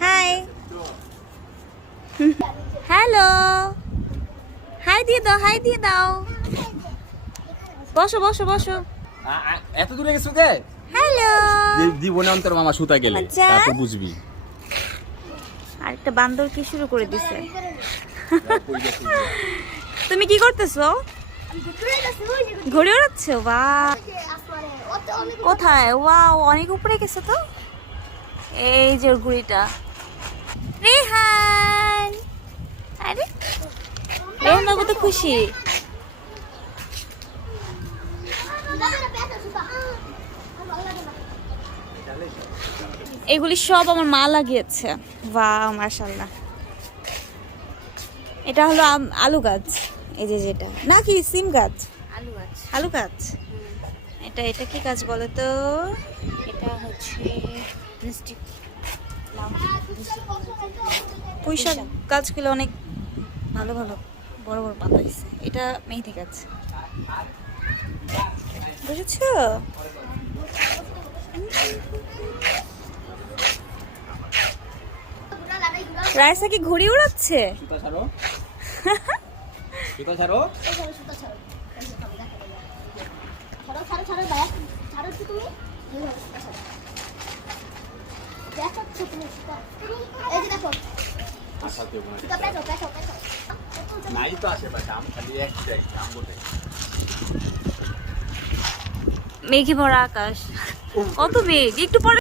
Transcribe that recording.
Hi hello hi দিয়ে দাও বসো বসো বসো এত দূরে গেছো কে? হ্যালো দিব না অন্তর মামা সুতা গেলে আচ্ছা। তারপর বুঝবি। আরেকটা বান্দর কি শুরু করে দিছে তুমি কি করতেছো ঘুরে ওড়াচ্ছ বাহ কোথায় ওয়াও অনেক উপরে গেছে তো এই যে ওর ঘুড়িটা রেহান আরে রেহান বাবু তো খুশি এগুলি সব আমার মা লাগিয়েছে বাহ মাশাআল্লাহ এটা হলো আলু গাছ এই যে যেটা নাকি সিম গাছ আলু গাছ এটা এটা কি গাছ বলো তো এটা হচ্ছে মিষ্টি পুঁই শাক গাছগুলো অনেক ভালো ভালো বড় বড় পাতা দিচ্ছে এটা মেহেদি গাছ বুঝেছো রাইসা কি ঘুড়ি উড়াচ্ছে সুতা ছাড়ো সুতা ছাড়ো নাই তো আশেপাশে আম খালি একটাই আম বটে। মেঘে ভরা আকাশ কত মেঘ একটু পরে